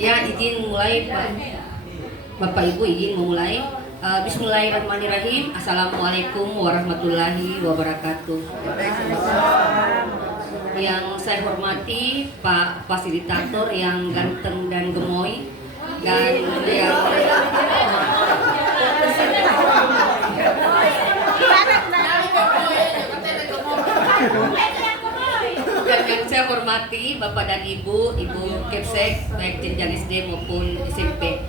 Ya, izin mulai Pak. Bapak Ibu izin memulai. Bismillahirrahmanirrahim. Assalamualaikum warahmatullahi wabarakatuh. Yang saya hormati Pak Fasilitator yang ganteng dan gemoy, dan yang saya hormati Bapak dan Ibu Kepsek baik jenjang SD maupun SMP.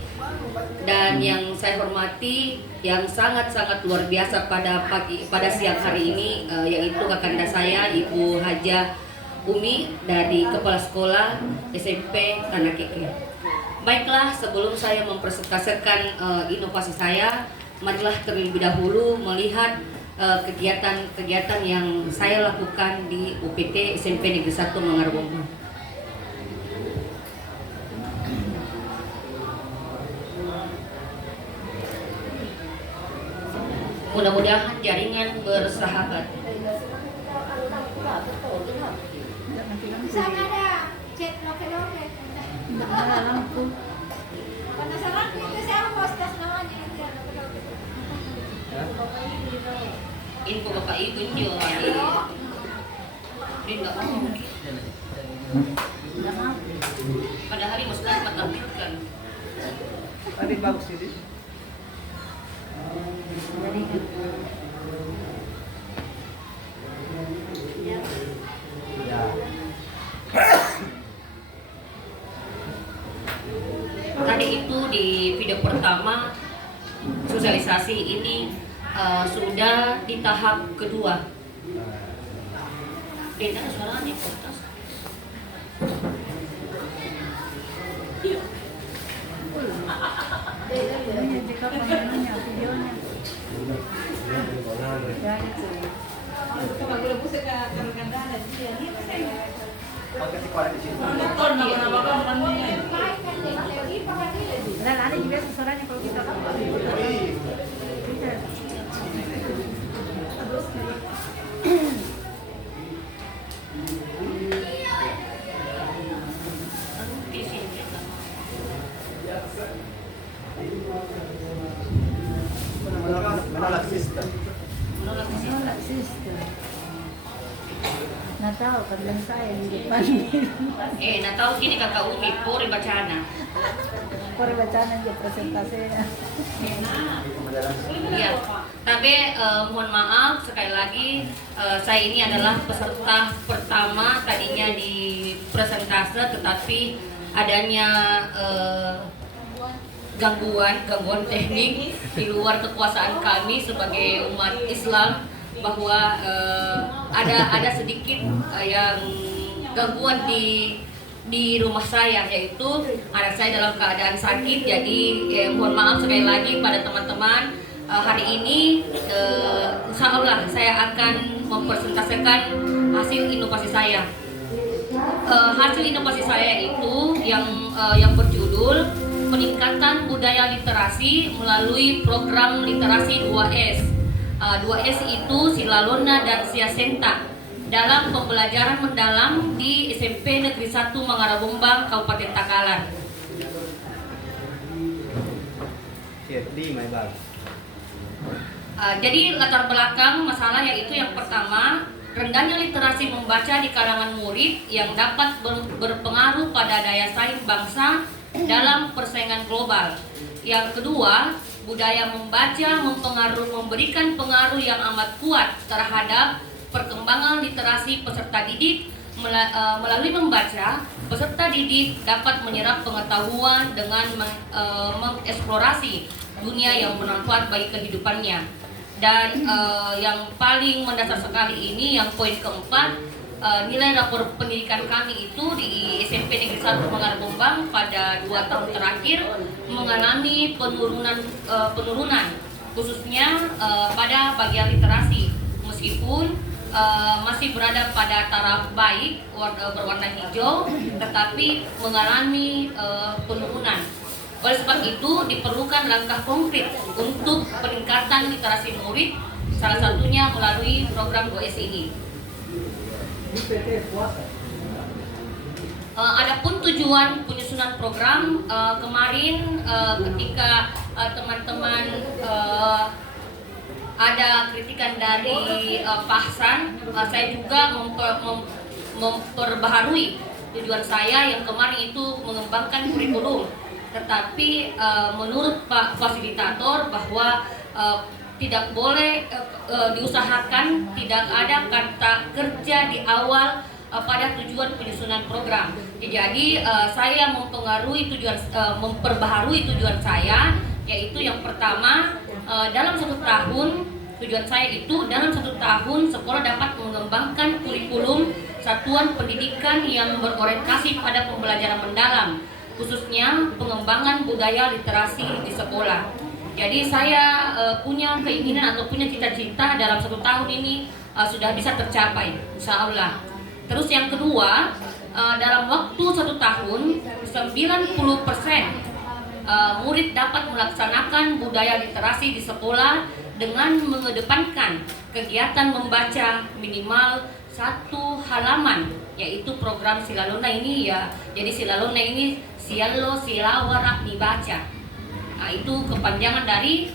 Dan yang saya hormati yang sangat-sangat luar biasa pada siang hari ini yaitu kakanda saya Ibu Haja Umi dari Kepala Sekolah SMP Tanah Keke. Baiklah, sebelum saya mempresentasikan inovasi saya, marilah terlebih dahulu melihat kegiatan-kegiatan yang saya lakukan di UPT SMP Negeri 1 Mangarobombang. Mudah-mudahan jaringan bersahabat. Sana ada chat loke-loke. Penasaran itu siapa postas namanya? Info Bapak Ibu Dio ini nggak mau. Pada hari Mas dapat tampilkan. Tadi bagus ini. Tadi itu di video pertama sosialisasi ini sudah di tahap kedua. Beda suara di atas. Ada juga suaranya kalau kita menolak sistem. Natal kan saya di depan. Natal gini kakak Umi pori bacana. Kore bacaan aja presentasinya. Iya, tapi mohon maaf sekali lagi saya ini adalah peserta pertama tadinya di presentase, tetapi adanya gangguan teknik di luar kekuasaan kami sebagai umat Islam, bahwa ada sedikit yang gangguan di rumah saya, yaitu anak saya dalam keadaan sakit. Jadi mohon maaf sekali lagi pada teman-teman. Hari ini insya Allah saya akan mempresentasikan hasil inovasi saya. Hasil inovasi saya itu yang berjudul peningkatan budaya literasi melalui program literasi 2S. 2S itu Silalona dan Siasenta dalam pembelajaran mendalam di SMP Negeri 1 Mangarobombang, Kabupaten Takalar. Jadi latar belakang masalah yaitu yang pertama, rendahnya literasi membaca di kalangan murid yang dapat berpengaruh pada daya saing bangsa dalam persaingan global. Yang kedua, budaya membaca memberikan pengaruh yang amat kuat terhadap perkembangan literasi peserta didik. Melalui membaca, peserta didik dapat menyerap pengetahuan dengan mengeksplorasi dunia yang bermanfaat bagi kehidupannya. Dan yang paling mendasar sekali ini, yang poin keempat, nilai rapor pendidikan kami itu di SMP Negeri 1 Mangarobombang pada 2 tahun terakhir mengalami penurunan khususnya pada bagian literasi, meskipun masih berada pada taraf baik berwarna hijau, tetapi mengalami penurunan. Oleh sebab itu diperlukan langkah konkret untuk peningkatan literasi murid, salah satunya melalui program 2S ini. Adapun tujuan penyusunan program kemarin ketika teman-teman ada kritikan dari Pak Hasan, saya juga memperbaharui tujuan saya yang kemarin itu mengembangkan kurikulum. Tetapi menurut Pak Fasilitator bahwa tidak boleh diusahakan tidak ada kata kerja di awal pada tujuan penyusunan program. Jadi saya memperbaharui tujuan saya, yaitu yang pertama dalam 1 tahun tujuan saya itu dalam 1 tahun sekolah dapat mengembangkan kurikulum satuan pendidikan yang berorientasi pada pembelajaran mendalam, khususnya pengembangan budaya literasi di sekolah. Jadi saya punya keinginan atau punya cita-cita dalam 1 tahun ini sudah bisa tercapai, insya Allah. Terus yang kedua, dalam waktu 1 tahun 90% murid dapat melaksanakan budaya literasi di sekolah dengan mengedepankan kegiatan membaca minimal 1 halaman, yaitu program Silalona ini ya. Jadi Silalona ini Sialo Silawara Dibaca. Nah, itu kepanjangan dari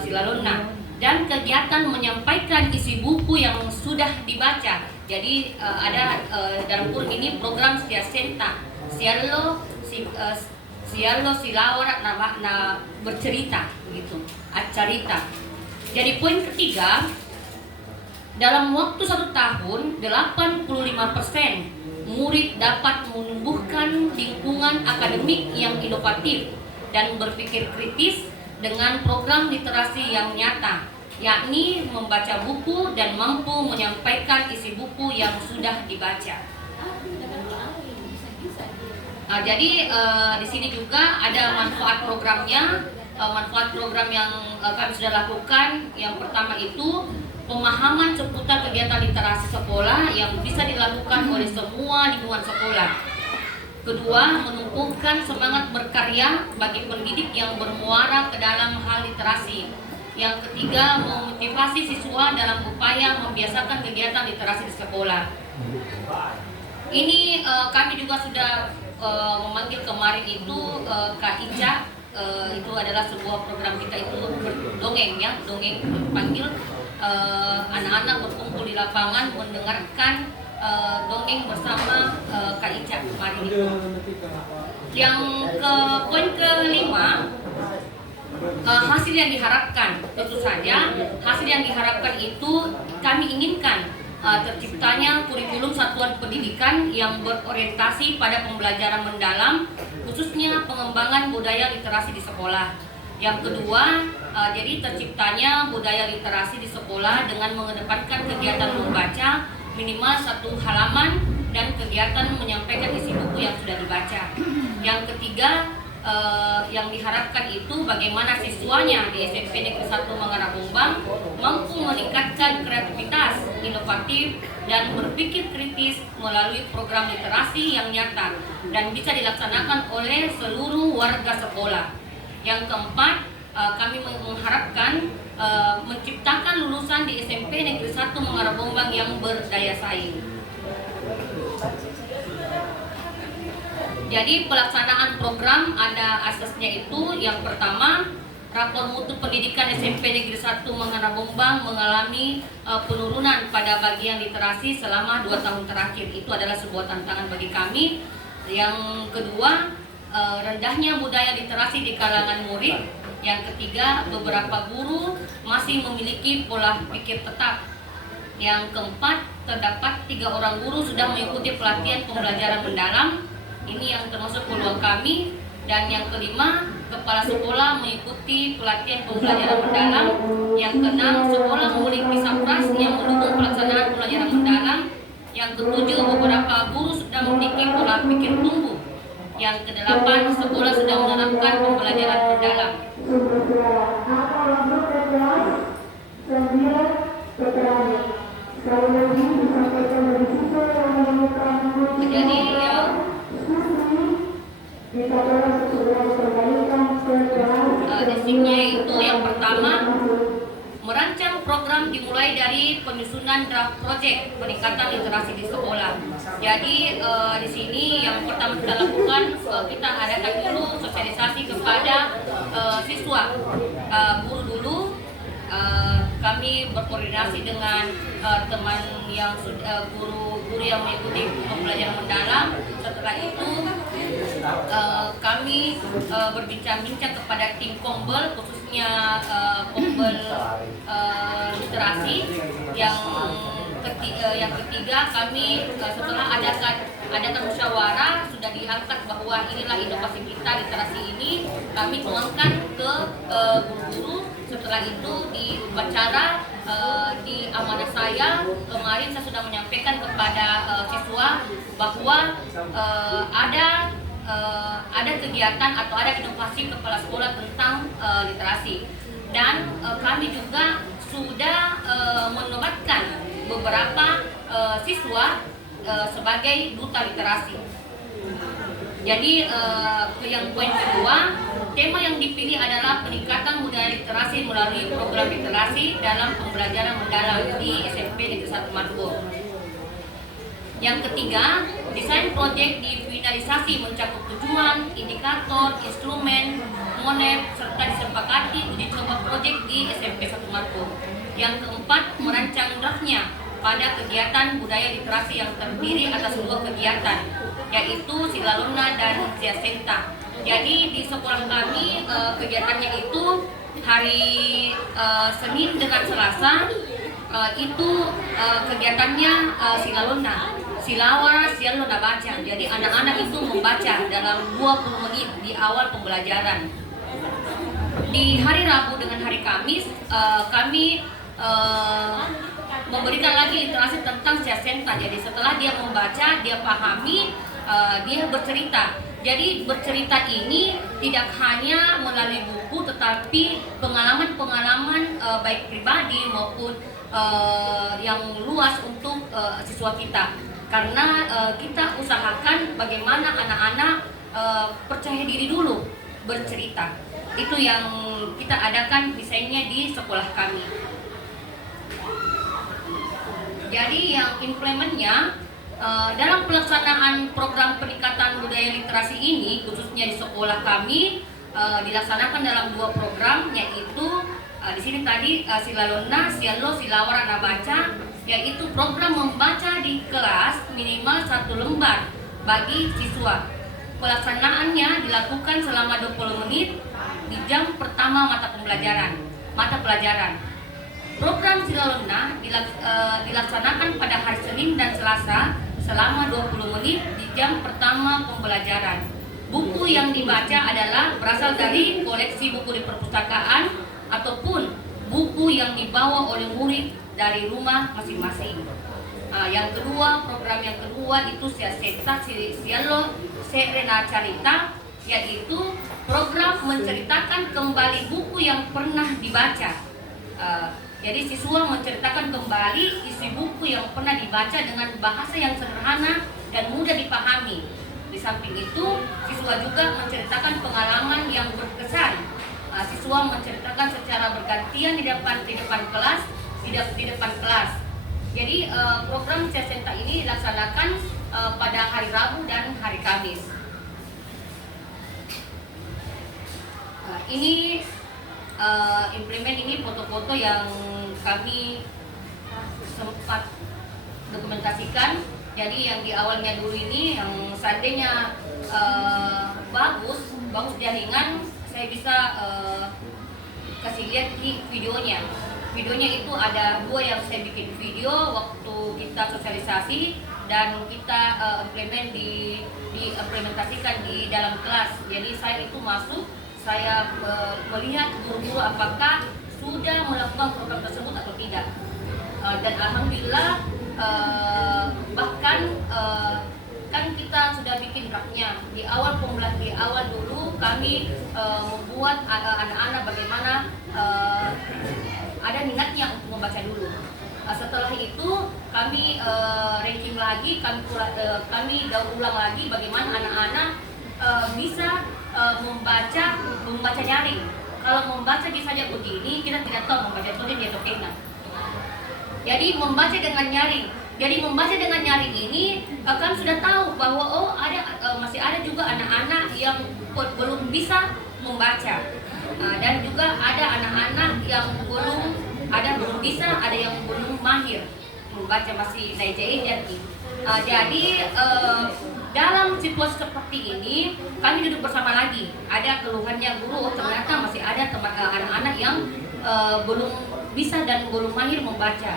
Silalona. Dan kegiatan menyampaikan isi buku yang sudah dibaca. Jadi ada dalam kurung ini program Siasenta, Sialo Silawara bercerita gitu, acarita. Jadi poin ketiga, dalam waktu 1 tahun 85% murid dapat menumbuhkan lingkungan akademik yang inovatif dan berpikir kritis dengan program literasi yang nyata, yakni membaca buku dan mampu menyampaikan isi buku yang sudah dibaca. Nah, jadi di sini juga ada manfaat programnya. Manfaat program yang kami sudah lakukan, yang pertama itu pemahaman seputar kegiatan literasi sekolah yang bisa dilakukan oleh semua lingkungan sekolah. Kedua, menumbuhkan semangat berkarya bagi pendidik yang bermuara ke dalam hal literasi. Yang ketiga, memotivasi siswa dalam upaya membiasakan kegiatan literasi di sekolah. Ini kami juga sudah memanggil kemarin itu Kak Ica. Itu adalah sebuah program kita itu berdongeng ya, dongeng panggil anak-anak berkumpul di lapangan mendengarkan dongeng bersama Kak Ica kemarin itu. Yang poin kelima, hasil yang diharapkan. Tentu saja hasil yang diharapkan itu kami inginkan terciptanya kurikulum satuan pendidikan yang berorientasi pada pembelajaran mendalam, khususnya pengembangan budaya literasi di sekolah. Yang kedua, jadi terciptanya budaya literasi di sekolah dengan mengedepankan kegiatan membaca minimal 1 halaman dan kegiatan menyampaikan isi buku yang sudah dibaca. Yang ketiga, yang diharapkan itu bagaimana siswanya di SMP Negeri 1 Mangara Bombang mampu meningkatkan kreativitas, inovatif, dan berpikir kritis melalui program literasi yang nyata dan bisa dilaksanakan oleh seluruh warga sekolah. Yang keempat, kami mengharapkan menciptakan lulusan di SMP Negeri 1 Mangara Bombang yang berdaya saing. Jadi pelaksanaan program ada asasnya itu. Yang pertama, rapor mutu pendidikan SMP Negeri 1 Mangara Bombang mengalami penurunan pada bagian literasi selama 2 tahun terakhir. Itu adalah sebuah tantangan bagi kami. Yang kedua, rendahnya budaya literasi di kalangan murid. Yang ketiga, beberapa guru masih memiliki pola pikir tetap. Yang keempat, terdapat 3 orang guru sudah mengikuti pelatihan pembelajaran mendalam. Ini yang termasuk peluang kami. Dan yang kelima, kepala sekolah mengikuti pelatihan pembelajaran mendalam. Yang keenam, sekolah memiliki sapras yang mendukung pelaksanaan pembelajaran mendalam. Yang ketujuh, beberapa guru sudah memiliki pola pikir tumbuh. Yang kedelapan, sekolah sudah menerapkan pembelajaran mendalam. Jadi desiknya itu yang pertama, merancang program dimulai dari penyusunan draft project peningkatan literasi di sekolah. Jadi di sini yang pertama kita lakukan, kita adakan dulu sosialisasi kepada siswa. Guru dulu, kami berkoordinasi dengan teman yang guru yang mengikuti pembelajaran mendalam. Setelah itu kami berbincang-bincang kepada tim Kombel, khususnya Kombel literasi. Yang ketiga, kami setelah adakan musyawarah, sudah diangkat bahwa inilah inovasi kita literasi ini, kami tuangkan ke guru-guru. Setelah itu di upacara di amanah saya kemarin, saya sudah menyampaikan kepada siswa bahwa ada kegiatan atau ada inovasi kepala sekolah tentang literasi, dan kami juga sudah menobatkan beberapa siswa sebagai duta literasi. Jadi yang poin kedua, tema yang dipilih adalah peningkatan budaya literasi melalui program literasi dalam pembelajaran mendalam di SMP Negeri 1 Margo. Yang ketiga, desain proyek difinalisasi mencakup tujuan, indikator, instrumen, monep, serta disepakati uji coba proyek di SMP 1 Margo. Yang keempat, merancang draftnya pada kegiatan budaya literasi yang terdiri atas 2 kegiatan, yaitu Silaluna dan Siasenta. Jadi di sekolah kami kegiatannya itu hari Senin dengan Selasa, itu kegiatannya Silaluna. Silawara Sialuna baca. Jadi anak-anak itu membaca dalam 20 menit di awal pembelajaran. Di hari Rabu dengan hari Kamis, kami memberikan lagi literasi tentang Siasenta. Jadi setelah dia membaca, dia pahami, dia bercerita. Jadi bercerita ini tidak hanya melalui buku, tetapi pengalaman-pengalaman baik pribadi maupun yang luas untuk siswa kita. Karena kita usahakan bagaimana anak-anak percaya diri dulu bercerita. Itu yang kita adakan desainnya di sekolah kami. Jadi yang implementnya dalam pelaksanaan program peningkatan budaya literasi ini, khususnya di sekolah kami, dilaksanakan dalam 2 program, yaitu di sini tadi Silalona, Sialo, Silawara Nabaca, yaitu program membaca di kelas minimal 1 lembar bagi siswa. Pelaksanaannya dilakukan selama 20 menit di jam pertama mata pelajaran. Program Silalona dilaksanakan pada hari Senin dan Selasa selama 20 menit di jam pertama pembelajaran. Buku yang dibaca adalah berasal dari koleksi buku di perpustakaan ataupun buku yang dibawa oleh murid dari rumah masing-masing. Yang kedua, program yang kedua itu Siaseta Sialo Serena Carita, yaitu program menceritakan kembali buku yang pernah dibaca. Jadi siswa menceritakan kembali isi buku yang pernah dibaca dengan bahasa yang sederhana dan mudah dipahami. Di samping itu, siswa juga menceritakan pengalaman yang berkesan. Siswa menceritakan secara bergantian di depan kelas. Jadi program Siasenta ini dilaksanakan pada hari Rabu dan hari Kamis. Ini implement ini foto-foto yang kami sempat dokumentasikan. Jadi yang di awalnya dulu ini yang seandainya bagus jaringan, saya bisa kasih lihat di videonya. Videonya itu ada 2 yang saya bikin video waktu kita sosialisasi dan kita implement diimplementasikan di dalam kelas. Jadi saya itu masuk, saya melihat guru-guru apakah sudah melakukan program tersebut atau tidak. Dan alhamdulillah bahkan kan kita sudah bikin draftnya di awal dulu kami membuat anak-anak bagaimana ada minatnya untuk membaca dulu. Setelah itu kami ranking lagi, kami daur ulang lagi bagaimana anak-anak bisa membaca nyaring. Kalau membaca saja begini, kita tidak tahu membaca tulis atau tidak. Jadi membaca dengan nyaring. Jadi membaca dengan nyaring ini kan sudah tahu bahwa masih ada juga anak-anak yang belum bisa membaca. Dan juga ada anak-anak yang belum bisa, ada yang belum mahir membaca, masih naik jadi dalam situasi seperti ini kami duduk bersama lagi. Ada keluhannya guru, ternyata masih ada anak-anak yang belum bisa dan belum mahir membaca.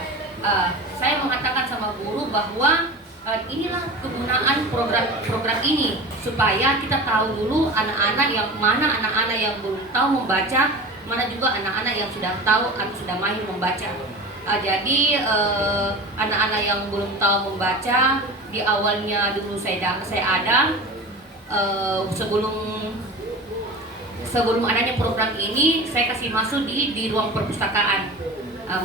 Saya mengatakan sama guru bahwa inilah kegunaan program ini, supaya kita tahu dulu anak-anak yang belum tahu membaca, mana juga anak-anak yang sudah tahu atau sudah mahir membaca. Jadi anak-anak yang belum tahu membaca, di awalnya dulu saya ada sebelum adanya program ini, saya kasih masuk di ruang perpustakaan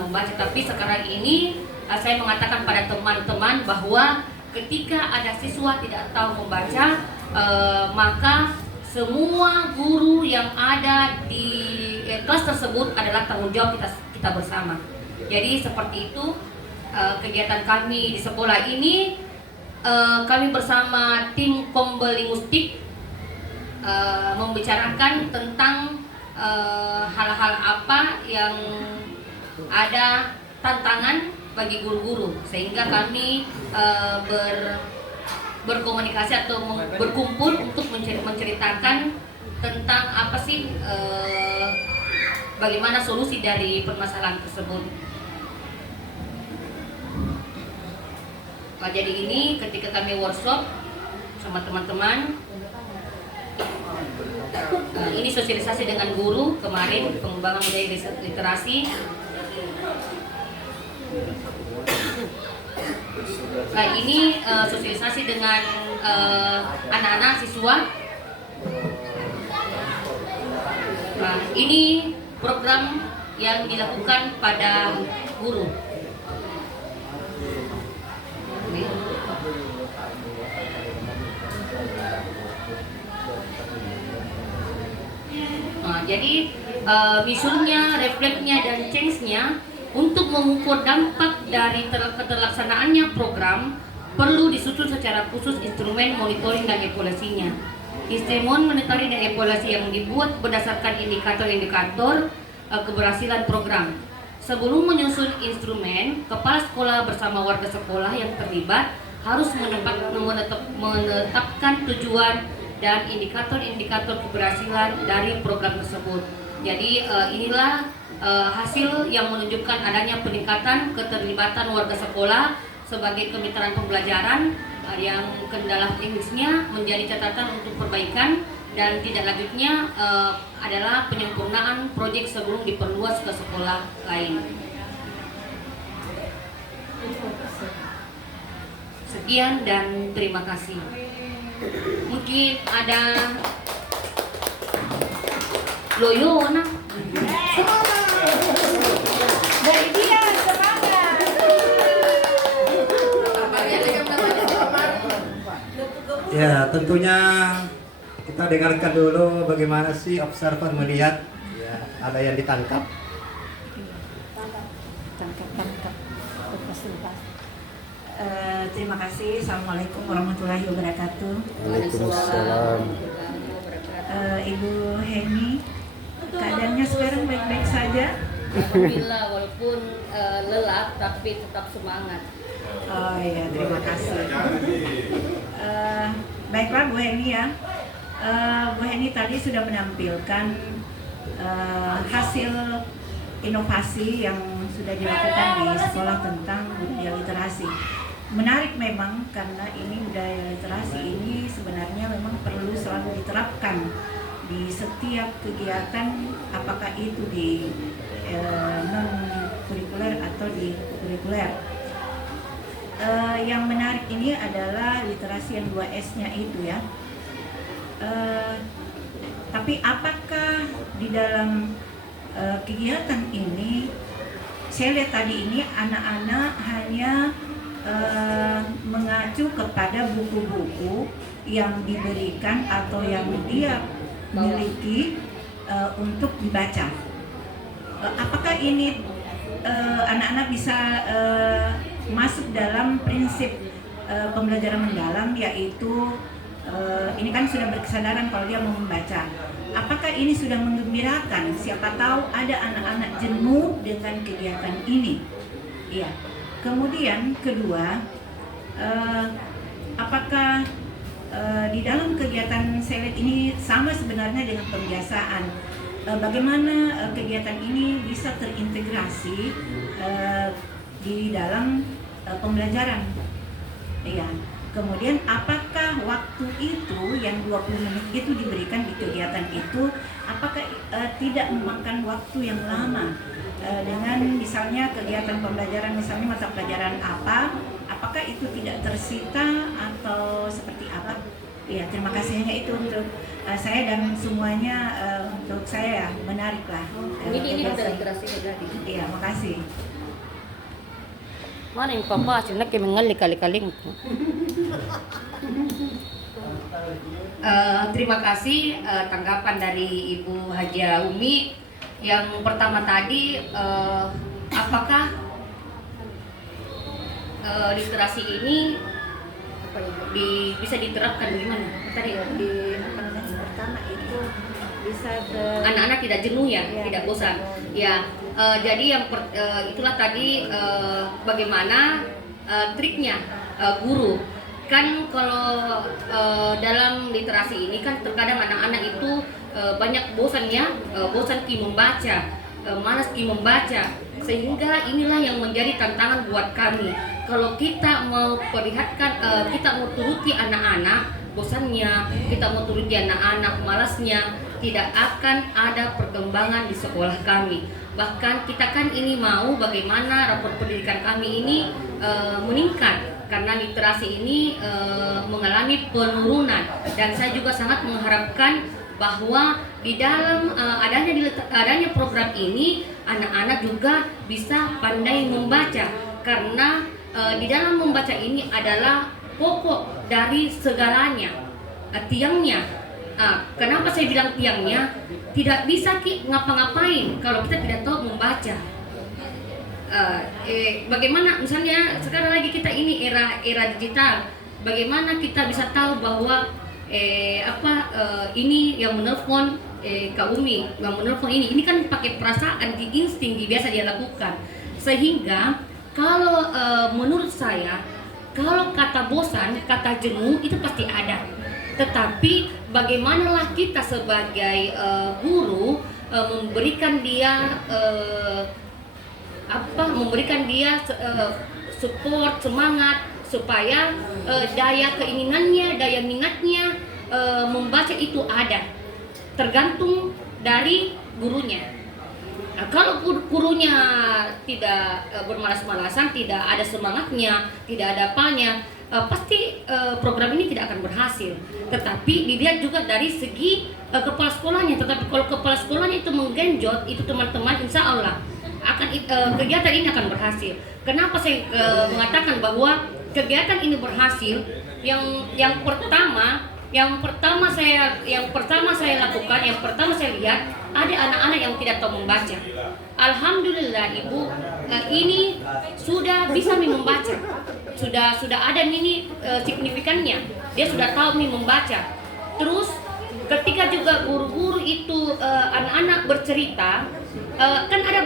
membaca. Tapi sekarang ini saya mengatakan pada teman-teman bahwa ketika ada siswa tidak tahu membaca, maka semua guru yang ada di kelas tersebut adalah tanggung jawab kita bersama. Jadi seperti itu kegiatan kami di sekolah ini. Kami bersama tim Kombelinguistik membicarakan tentang hal-hal apa yang ada tantangan bagi guru-guru, sehingga kami berkomunikasi atau berkumpul untuk menceritakan tentang apa sih bagaimana solusi dari permasalahan tersebut. Jadi ini ketika kami workshop sama teman-teman, ini sosialisasi dengan guru kemarin, pengembangan budaya literasi. Nah, ini sosialisasi dengan anak-anak siswa. Nah, ini program yang dilakukan pada guru. Nah, jadi misalnya, refleksnya dan change-nya untuk mengukur dampak dari keterlaksanaannya program perlu disusun secara khusus instrumen monitoring dan evaluasinya. Instrumen monitoring dan evaluasi yang dibuat berdasarkan indikator-indikator keberhasilan program. Sebelum menyusun instrumen, kepala sekolah bersama warga sekolah yang terlibat harus menetapkan tujuan dan indikator-indikator keberhasilan dari program tersebut. Jadi inilah hasil yang menunjukkan adanya peningkatan keterlibatan warga sekolah sebagai kemitraan pembelajaran, yang kendala teknisnya menjadi catatan untuk perbaikan, dan tidak lanjutnya adalah penyempurnaan proyek sebelum diperluas ke sekolah lain. Sekian dan terima kasih. Mungkin ada Loyona. Dari dia semangat. Ya, tentunya kita dengarkan dulu bagaimana sih observer melihat ya, ada yang ditangkap. Tangkap. Terima kasih. Assalamualaikum warahmatullahi wabarakatuh. Waalaikumsalam. Ibu Heni, keadaannya sekarang baik-baik saja? Alhamdulillah, walaupun lelah tapi tetap semangat. Oh iya, terima kasih. Baiklah Bu Heni ya. Bu Heni tadi sudah menampilkan hasil inovasi yang sudah dilakukan di sekolah tentang budaya literasi. Menarik memang, karena ini budaya literasi ini sebenarnya memang perlu selalu diterapkan di setiap kegiatan, apakah itu di non-kurikuler atau di kurikuler. Yang menarik ini adalah literasi yang 2S-nya itu ya. Tapi apakah di dalam kegiatan ini, saya lihat tadi ini anak-anak hanya mengacu kepada buku-buku yang diberikan atau yang dia miliki untuk dibaca. Apakah ini anak-anak bisa masuk dalam prinsip pembelajaran mendalam, yaitu ini kan sudah berkesadaran kalau dia mau membaca. Apakah ini sudah menggembirakan? Siapa tahu ada anak-anak jenuh dengan kegiatan ini. Iya. Kemudian kedua, apakah di dalam kegiatan selet ini sama sebenarnya dengan pembiasaan? Bagaimana kegiatan ini bisa terintegrasi di dalam pembelajaran? Iya. Kemudian apakah waktu itu yang 20 menit itu diberikan di kegiatan itu, apakah tidak memakan waktu yang lama dengan misalnya kegiatan pembelajaran, misalnya mata pelajaran apa, apakah itu tidak tersita atau seperti apa? Ya, terima kasih, hanya itu untuk saya dan semuanya, untuk saya menariklah. Ini ada literasi tadi. Iya, makasih. Mana yang papa asyik kayak mengali kali-kali. Terima kasih tanggapan dari Ibu Hajia Umi. Yang pertama tadi, apakah literasi ini bisa diterapkan bagaimana? Tadi Di apa namanya, pertama itu bisa ke anak-anak tidak jenuh ya, Ya, tidak bosan. tidak. Ya, jadi itulah tadi bagaimana triknya guru. Kan kalau dalam literasi ini kan terkadang anak-anak itu banyak bosannya, bosan ki membaca, malas ki membaca, sehingga inilah yang menjadi tantangan buat kami. Kalau kita mau perlihatkan, kita mau turuti anak-anak bosannya, kita mau turuti anak-anak malasnya, tidak akan ada perkembangan di sekolah kami. Bahkan kita kan ini mau bagaimana rapor pendidikan kami ini meningkat, karena literasi ini mengalami penurunan, dan saya juga sangat mengharapkan bahwa di dalam adanya program ini anak-anak juga bisa pandai membaca, karena di dalam membaca ini adalah pokok dari segalanya, tiangnya. Kenapa saya bilang tiangnya? Tidak bisa ngapa-ngapain kalau kita tidak tahu membaca. Bagaimana misalnya sekarang lagi kita ini era digital, bagaimana kita bisa tahu bahwa ini yang menelpon Kak Umi, yang menelpon ini kan pakai perasaan, di insting, biasa dia lakukan. Sehingga kalau menurut saya, kalau kata bosan, kata jenuh itu pasti ada. Tetapi bagaimanalah kita sebagai guru memberikan dia support, semangat, supaya daya keinginannya, daya minatnya membaca itu ada, tergantung dari gurunya. Nah, kalau gurunya tidak bermalas-malasan, tidak ada semangatnya, tidak ada apanya, pasti program ini tidak akan berhasil. Tetapi dilihat juga dari segi kepala sekolahnya. Tetapi kalau kepala sekolahnya itu menggenjot, itu teman-teman, insya Allah akan kegiatan ini akan berhasil. Kenapa saya mengatakan bahwa kegiatan ini berhasil? Yang pertama saya lakukan, yang pertama saya lihat ada anak-anak yang tidak tahu membaca. Alhamdulillah Ibu, ini sudah bisa membaca, sudah ada ini signifikannya. Dia sudah tahu membaca. Terus ketika juga guru-guru itu anak-anak bercerita, kan ada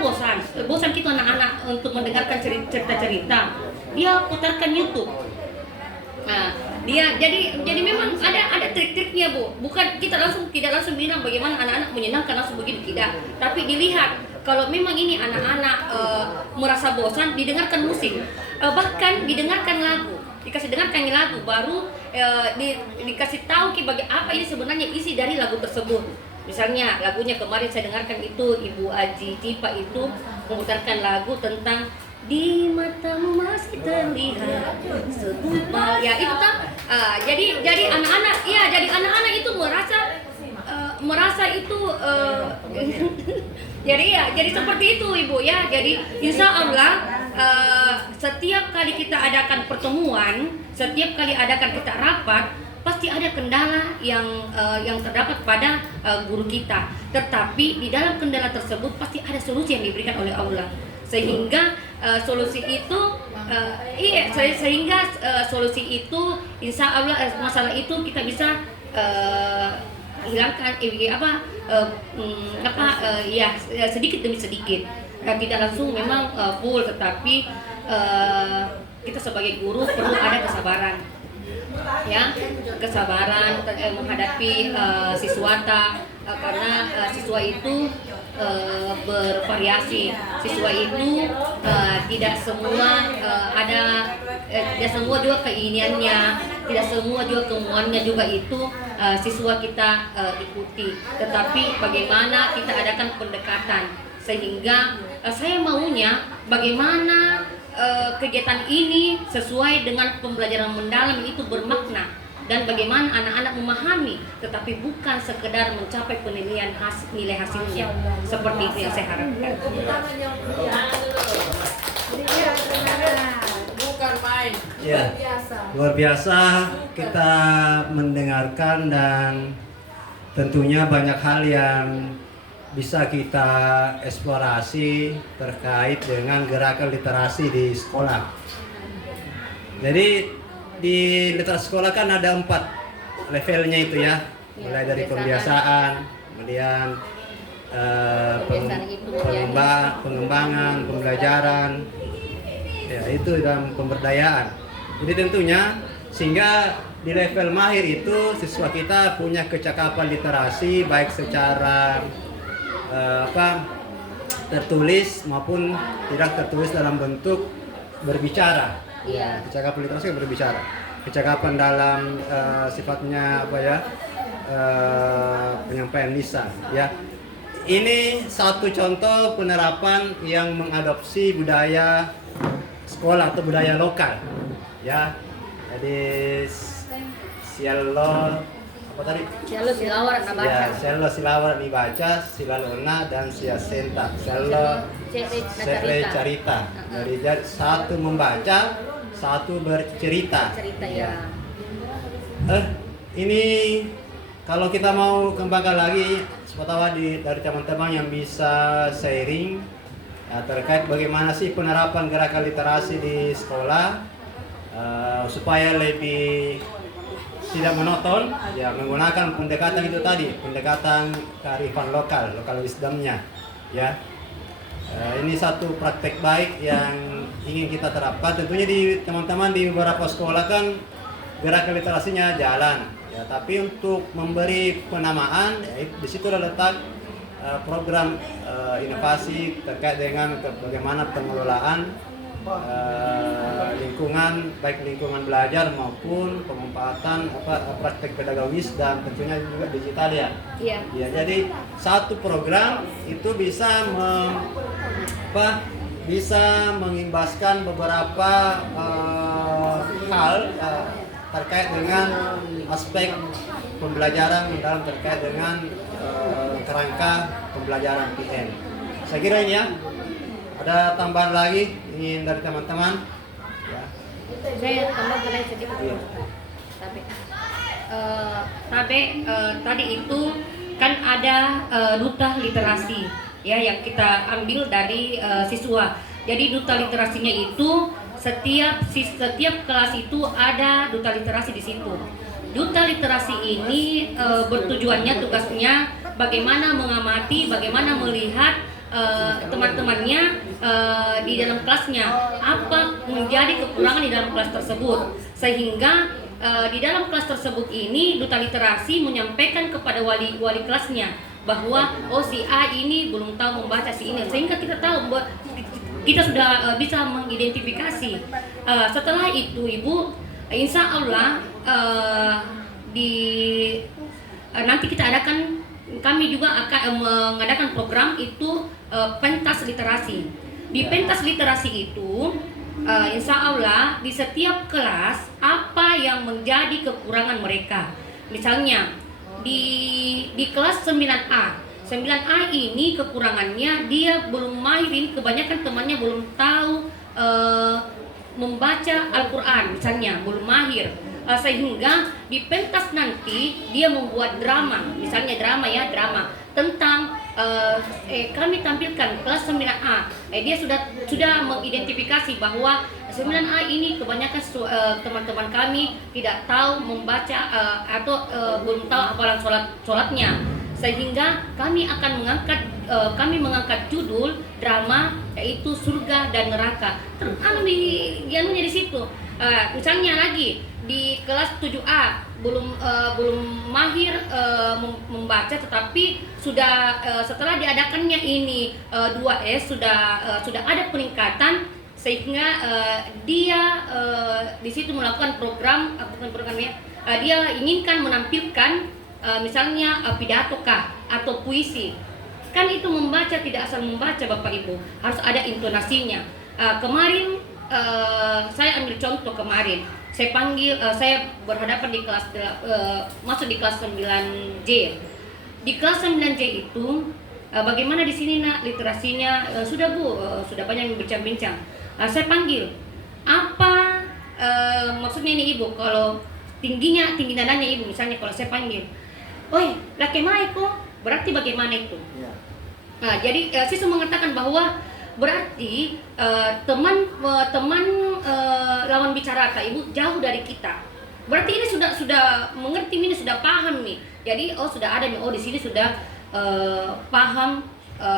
bosan kita anak-anak untuk mendengarkan cerita-cerita. Dia putarkan YouTube. Nah, jadi memang ada trik-triknya, Bu. Bukan kita tidak langsung bilang bagaimana anak-anak menyenangkan langsung begitu, tidak. Tapi dilihat kalau memang ini anak-anak merasa bosan, didengarkan musik, bahkan didengarkan lagu, dikasih dengarkan lagu, baru dikasih tahu apa ini sebenarnya isi dari lagu tersebut. Misalnya lagunya kemarin saya dengarkan itu Ibu Aji Cipa itu memutarkan lagu tentang di matamu masih terlihat segumpal, ya itu kan. Jadi anak-anak itu merasa itu jadi seperti itu Ibu ya. Jadi insya Allah setiap kali kita adakan pertemuan, setiap kali adakan kita rapat, pasti ada kendala yang terdapat pada guru kita. Tetapi di dalam kendala tersebut pasti ada solusi yang diberikan oleh Allah. sehingga solusi itu solusi itu insya Allah masalah itu kita bisa hilangkan sedikit demi sedikit. Tidak langsung memang full, tetapi kita sebagai guru perlu ada kesabaran, ya, kesabaran menghadapi siswa karena siswa itu bervariasi. Siswa itu tidak semua tidak semua juga keinginannya, tidak semua juga kemauannya juga itu siswa kita ikuti. Tetapi bagaimana kita adakan pendekatan sehingga saya maunya bagaimana kegiatan ini sesuai dengan pembelajaran mendalam itu bermakna, dan bagaimana anak-anak memahami, tetapi bukan sekedar mencapai penilaian nilai hasilnya. Seperti itu yang saya harapkan. Bukan main. Ya, luar biasa kita mendengarkan, dan tentunya banyak hal yang bisa kita eksplorasi terkait dengan gerakan literasi di sekolah. Jadi di literasi sekolah kan ada 4 levelnya itu ya, mulai dari pembiasaan, kemudian pengembangan, pembelajaran, ya itu, dan pemberdayaan. Jadi tentunya sehingga di level mahir itu siswa kita punya kecakapan literasi baik secara tertulis maupun tidak tertulis dalam bentuk berbicara. Iya. Kecakapan literasi berbicara, kecakapan dalam sifatnya penyampaian lisan, ya. Ini satu contoh penerapan yang mengadopsi budaya sekolah atau budaya lokal, ya. Jadi sialo apa tadi? Sialo silawar na baca. Ya, sialo silawar ni baca, silalona dan siasenta. Sialo sere carita. Dari satu membaca, satu bercerita. Cerita ya. Ini kalau kita mau kembangkan lagi, sepatawa dari teman-teman yang bisa sharing ya, terkait bagaimana sih penerapan gerakan literasi di sekolah supaya lebih tidak monoton, ya, menggunakan pendekatan itu tadi, pendekatan kearifan lokal wisdomnya, ya. Ini satu praktek baik yang ingin kita terapkan. Tentunya di teman-teman di beberapa sekolah kan gerakan literasinya jalan, ya, tapi untuk memberi penamaan, ya, di situ letak program inovasi terkait dengan bagaimana pengelolaan lingkungan, baik lingkungan belajar maupun pemanfaatan praktek pedagogis dan tentunya juga digital, ya. Iya. Ya, jadi satu program itu bisa bisa mengimbaskan beberapa hal terkait dengan aspek pembelajaran mendalam terkait dengan kerangka pembelajaran PN. Saya kira ini, ya. Ada tambahan lagi ingin dari teman-teman? Ya. Saya tambah sedikit. Iya. Tadi itu kan ada duta literasi, ya, yang kita ambil dari siswa. Jadi duta literasinya itu setiap kelas itu ada duta literasi di situ. Duta literasi ini bertujuannya, tugasnya bagaimana mengamati, bagaimana melihat teman-temannya di dalam kelasnya, apa menjadi kekurangan di dalam kelas tersebut, sehingga di dalam kelas tersebut ini duta literasi menyampaikan kepada wali kelasnya bahwa si A ini belum tahu membaca si ini, sehingga kita tahu bahwa kita sudah bisa mengidentifikasi. Setelah itu Ibu, insya Allah nanti kita adakan, kami juga akan mengadakan program itu pentas literasi. Di pentas literasi itu insya Allah di setiap kelas apa yang menjadi kekurangan mereka. Misalnya di kelas 9A ini kekurangannya dia belum mahir, kebanyakan temannya belum tahu membaca Al-Quran, misalnya belum mahir. sehingga di pentas nanti dia membuat drama, misalnya drama tentang kami tampilkan kelas 9A. Dia sudah mengidentifikasi bahwa 9A ini kebanyakan teman-teman kami tidak tahu membaca atau belum tahu hafalan sholatnya, sehingga kami akan mengangkat judul drama yaitu surga dan neraka. Terus di situ. Misalnya lagi di kelas 7A belum mahir membaca, tetapi sudah setelah diadakannya ini 2S sudah ada peningkatan, sehingga dia di situ melakukan dia inginkan menampilkan misalnya pidato atau puisi. Kan itu membaca tidak asal membaca Bapak Ibu, harus ada intonasinya. Kemarin saya ambil contoh kemarin, saya berhadapan di kelas masuk di kelas 9J. Di kelas 9J itu bagaimana di sini nak literasinya sudah Bu, sudah banyak yang bincang-bincang. Saya panggil, apa maksudnya ini Ibu? Kalau tinggi nadanya Ibu, misalnya kalau saya panggil, "Oi, laki maiko," berarti bagaimana itu? Ya. Nah, jadi siswa mengatakan bahwa berarti teman lawan bicara Ibu jauh dari kita. Berarti ini sudah mengerti, ini sudah paham nih. Jadi sudah ada nih, di sini sudah paham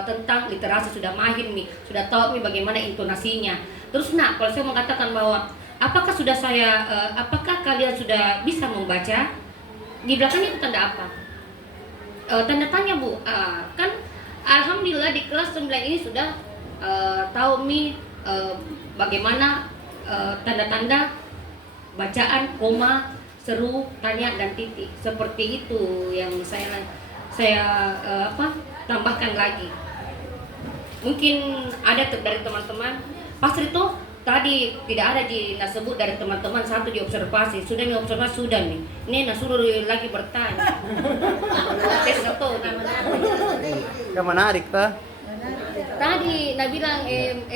tentang literasi, sudah mahir nih, sudah tahu nih bagaimana intonasinya. Terus kalau saya mengatakan bahwa apakah kalian sudah bisa membaca? Di belakangnya itu tanda apa? Tanda tanya Bu. Kan alhamdulillah di kelas 9 ini sudah tahu nih bagaimana tanda-tanda bacaan, koma, seru, tanya dan titik. Seperti itu yang saya tambahkan lagi. Mungkin ada dari teman-teman. Pas itu tadi tidak ada disebut dari teman-teman satu di observasi. Sudah nih observasi sudah nih. Ini suruh lagi bertanya. Saya sudah tahu nih. Yang menarik ta? Tadi bilang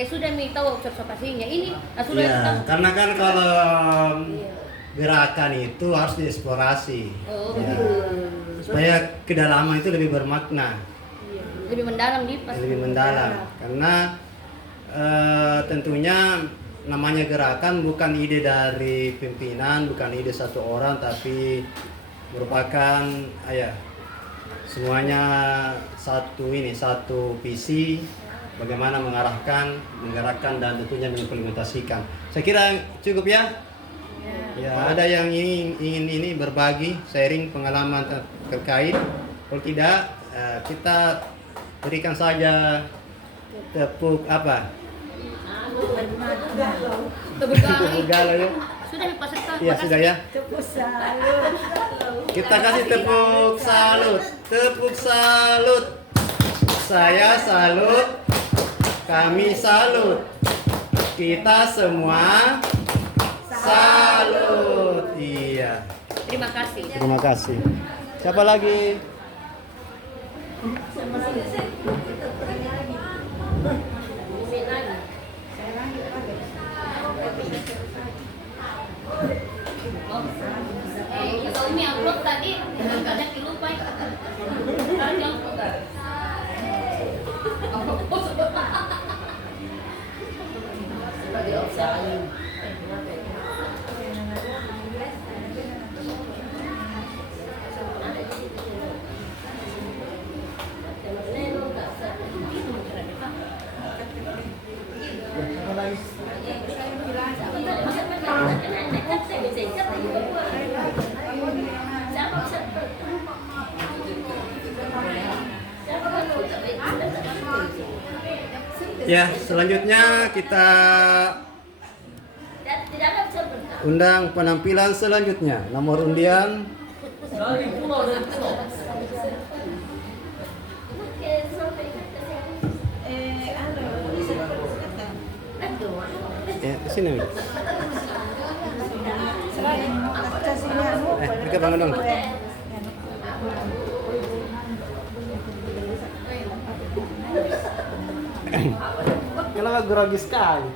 sudah nih tahu observasinya. Ini sudah tahu. Karena kan kalau gerakan itu harus dieksplorasi. Supaya kedalaman itu lebih bermakna. Lebih mendalam Lebih mendalam. Karena tentunya namanya gerakan bukan ide dari pimpinan, bukan ide satu orang, tapi merupakan semuanya satu visi bagaimana menggerakkan dan tentunya mengimplementasikan. Saya kira cukup ya. Ya, ada yang ingin ini berbagi, sharing pengalaman terkait. Kalau tidak, kita berikan saja tepuk Tepuk galau ya. Sudah Pak Serta. Iya, sudah ya. Tepuk salut. Kita kasih tepuk salut. Tepuk salut. Saya salut. Kami salut. Kita semua salut. Iya. Terima kasih. Terima kasih. Siapa lagi? Kalau ini upload tadi kadang lupa. Sekarang jangan lupa. Sebagai observasi. Ya, selanjutnya kita undang penampilan selanjutnya. Nomor undian di sini. Mereka bangun dong. Kenapa grogi sekali?